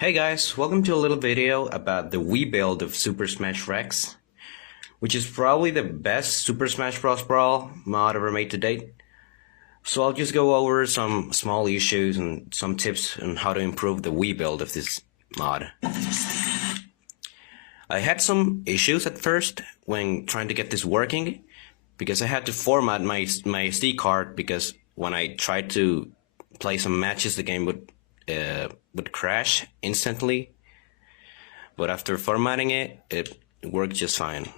Hey guys, welcome to a little video about the Wii build of Super Smash Rex, which is probably the best Super Smash Bros. Brawl mod ever made to date. So I'll just go over some small issues and some tips on how to improve the Wii build of this mod. I had some issues at first when trying to get this working, because I had to format my SD card, because when I tried to play some matches the game would crash instantly, but after formatting it, it worked just fine.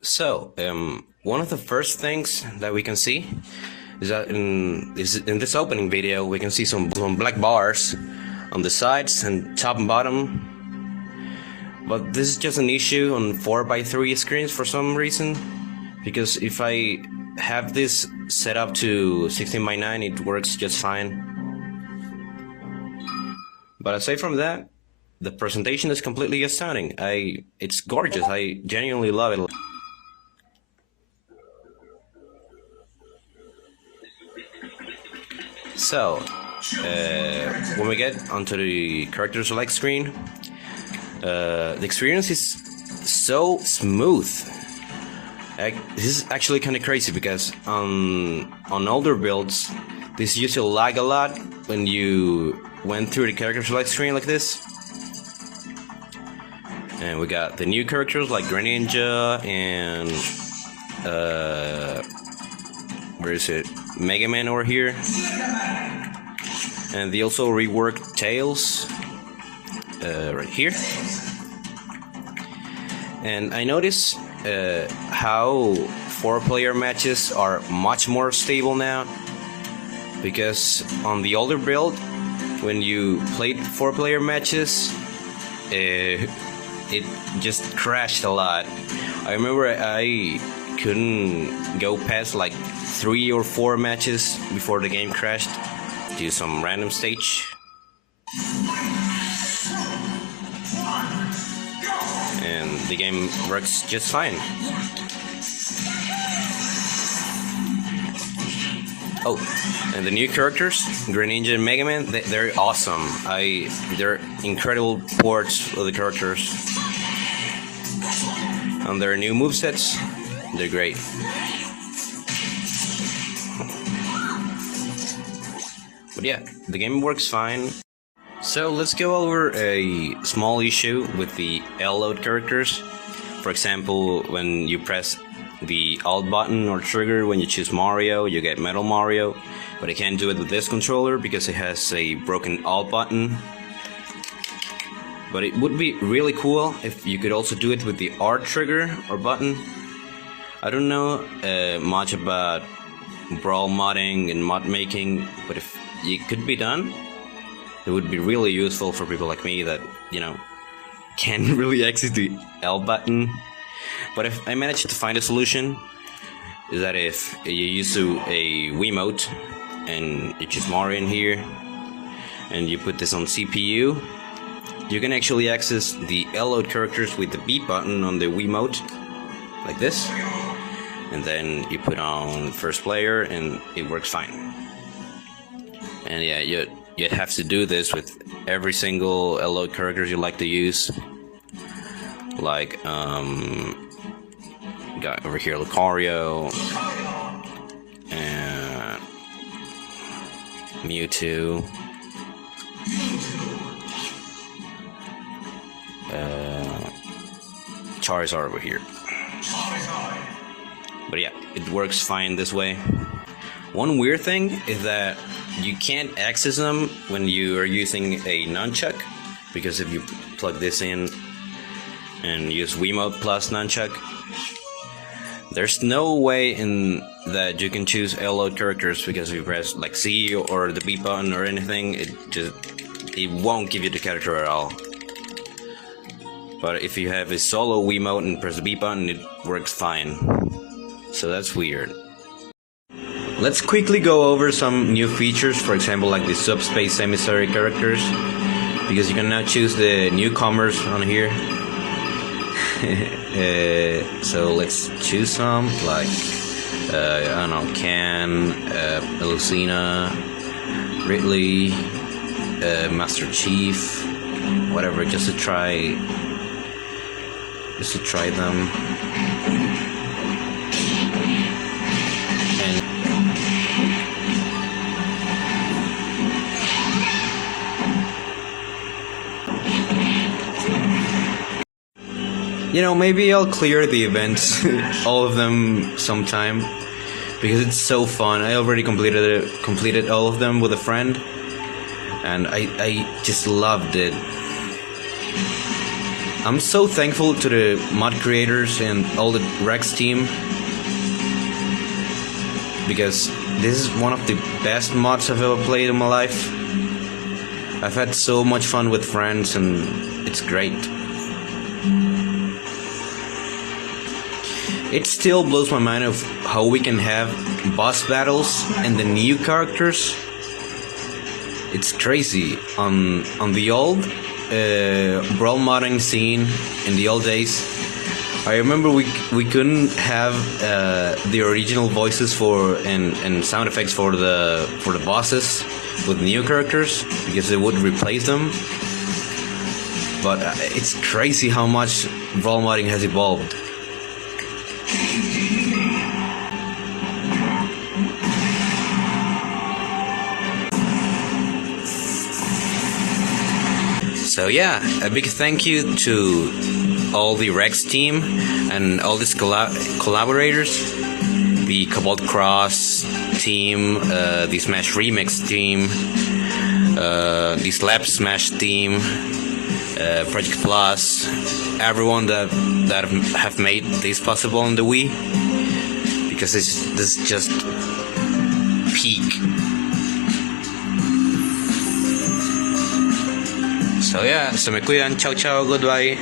So, one of the first things that we can see is that in this opening video, we can see some black bars on the sides and top and bottom. But this is just an issue on 4x3 screens for some reason, because if I have this set up to 16:9, it works just fine. But aside from that, the presentation is completely astounding. It's gorgeous. I genuinely love it. So, when we get onto the character select screen, the experience is so smooth. This is actually kind of crazy, because on older builds, this used to lag a lot when you went through the character select screen like this. And we got the new characters like Greninja and where is it? Mega Man over here. And they also reworked Tails right here. And I noticed how 4-player matches are much more stable now, because on the older build, when you played 4-player matches, it just crashed a lot. I remember I couldn't go past like 3 or 4 matches before the game crashed due to some random stage. And the game works just fine. Oh, and the new characters, Greninja and Mega Man, they're awesome. They're incredible ports of the characters. And their new movesets, they're great. But yeah, the game works fine. So let's go over a small issue with the L-load characters. For example, when you press the Alt button or trigger when you choose Mario, you get Metal Mario, but I can't do it with this controller because it has a broken Alt button. But it would be really cool if you could also do it with the R trigger or button. I don't know much about brawl modding and mod making, but if it could be done, it would be really useful for people like me that, can't really exit the L button. But if I managed to find a solution, is that if you use a Wiimote and you choose Mario in here, and you put this on CPU, you can actually access the L-load characters with the B button on the Wiimote, like this. And then you put on first player and it works fine. And yeah, you'd have to do this with every single L-load characters you like to use. Like, got over here Lucario, and Mewtwo, Charizard over here. But yeah, it works fine this way. One weird thing is that you can't access them when you are using a nunchuck, because if you plug this in and use Wiimote plus nunchuck, there's no way in that you can choose L-load characters, because if you press like C or the B button or anything, it won't give you the character at all. But if you have a solo Wiimote and press the B button, it works fine. So that's weird. Let's quickly go over some new features, for example like the Subspace Emissary characters, because you can now choose the newcomers on here. So let's choose some, like I don't know, Ken, Lucina, Ridley, Master Chief, whatever, just to try them. And maybe I'll clear the events, all of them sometime, because it's so fun. I already completed all of them with a friend, and I just loved it. I'm so thankful to the mod creators and all the Rex team, because this is one of the best mods I've ever played in my life. I've had so much fun with friends, and it's great. It still blows my mind of how we can have boss battles and the new characters. It's crazy. On the old brawl modding scene in the old days, I remember we couldn't have the original voices for and sound effects for the bosses with new characters because they would replace them. But it's crazy how much brawl modding has evolved. So yeah, a big thank you to all the Rex team and all these collaborators, the Cobalt Cross team, the Smash Remix team, the Slap Smash team, Project Plus, everyone that have made this possible on the Wii, because this is just peak. So yeah, se me cuidan, chao chao, goodbye.